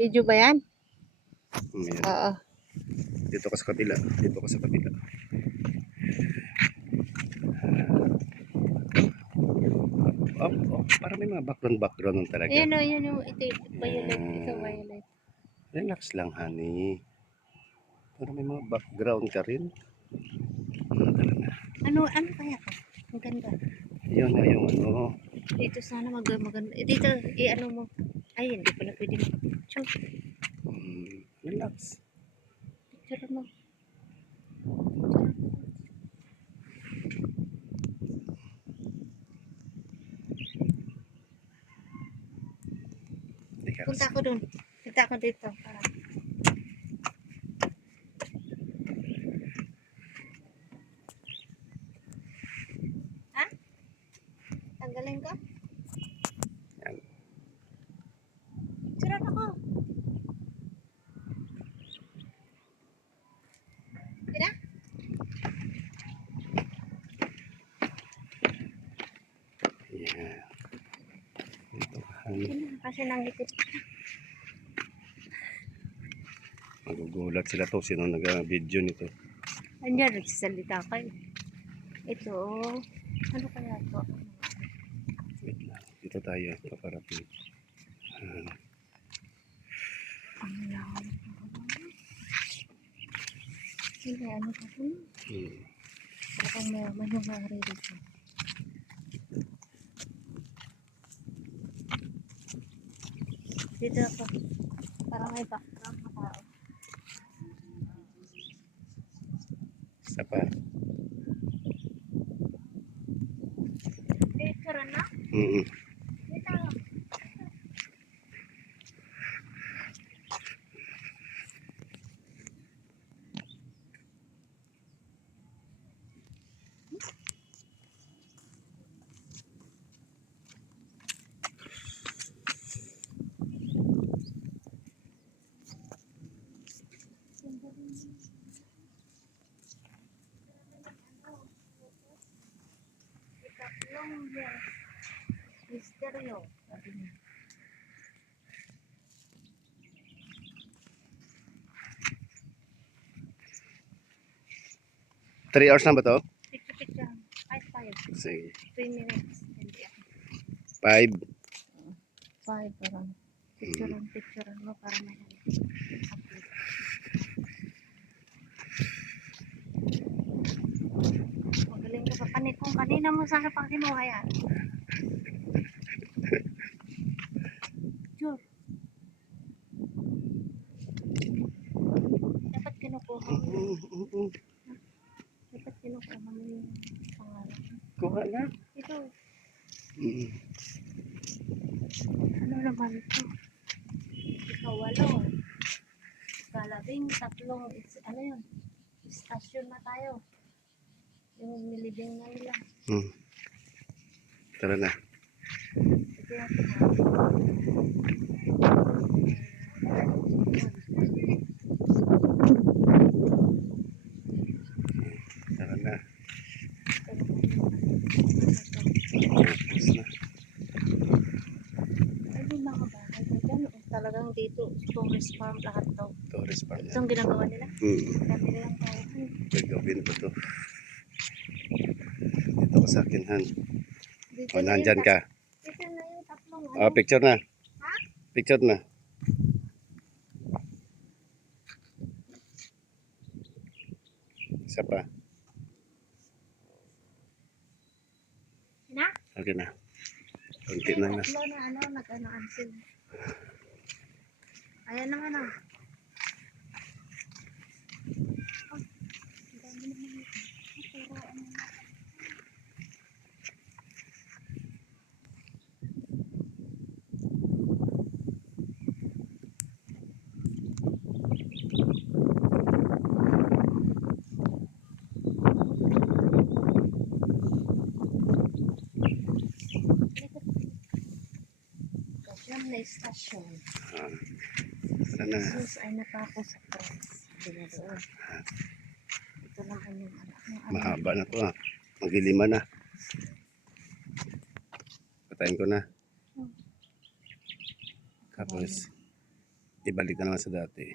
Video ba yan? Ayan. Oo. Dito ka sa kabila. Dito ka sa kabila. Para may mga background talaga. Ayan o, yan o. Ito, violet. Ito, violet. Relax lang, honey. Para may mga background ka rin. Ano kaya to? Ang ganda. Yun na yung ano. Dito sana maganda. Dito, i-ano mo. Ay, hindi pala pwede mag-picture. Relax. Picture mo. Punta ako dun. Punta ako dito. Ha? Tanggalin ko? Yan. Picture ako. Tira? Yeah. Ito, honey. Kasi nangipit. Magugulat sila to. Sino nag-video nito? Andiyan, nagsasalita kayo. Ito, ano kaya to? Wait lang. Dito tayo. Paparating. Ang lang. Hindi, ano ka po? Parang may mangyari dito. Dito ako. Parang may background na tao. Isa pa. Picture na? Dito. Ikatlong misteryo. 3 hours na ba to? Picture. Ay, 5. Sige. 3 minutes. 5. 5 parang. Picture mo para may magaling ka pa. Kung kanina mo sana pang kinuha yan. Sure. Dapat kinukuha mo. Dapat kinukuha mo yung pangalan. Kuha na. Ito. Ano naman ito? Ikawalo. Ikalabing, tatlong, ano yun? Istasyon na tayo. Yung nilibing na nila. Tara na. Ito yung Tara na. ay, yung mga bahay ko dyan. Talagang dito, tourist farm lahat to. Tourist farm Ito ang ginagawa nila. Dami nilang tauhan. Gagawin ko to. Dito ka sa akin, Han. Dito O, na nandyan yung ka. Dito na yung tatlong Picture na. Ha? Picture na. Isa pa. Na? Okay na. Kunti na na. Tatlo na nag-ano-ano sila. Ayan na nga na. Na istasyon. Sana. Jesus ay napako sa cross. Doon. Ito lang kanyang anak. Mahaba na to Maglilima na. Patayin ko na. Tapos ibalik na naman sa dati.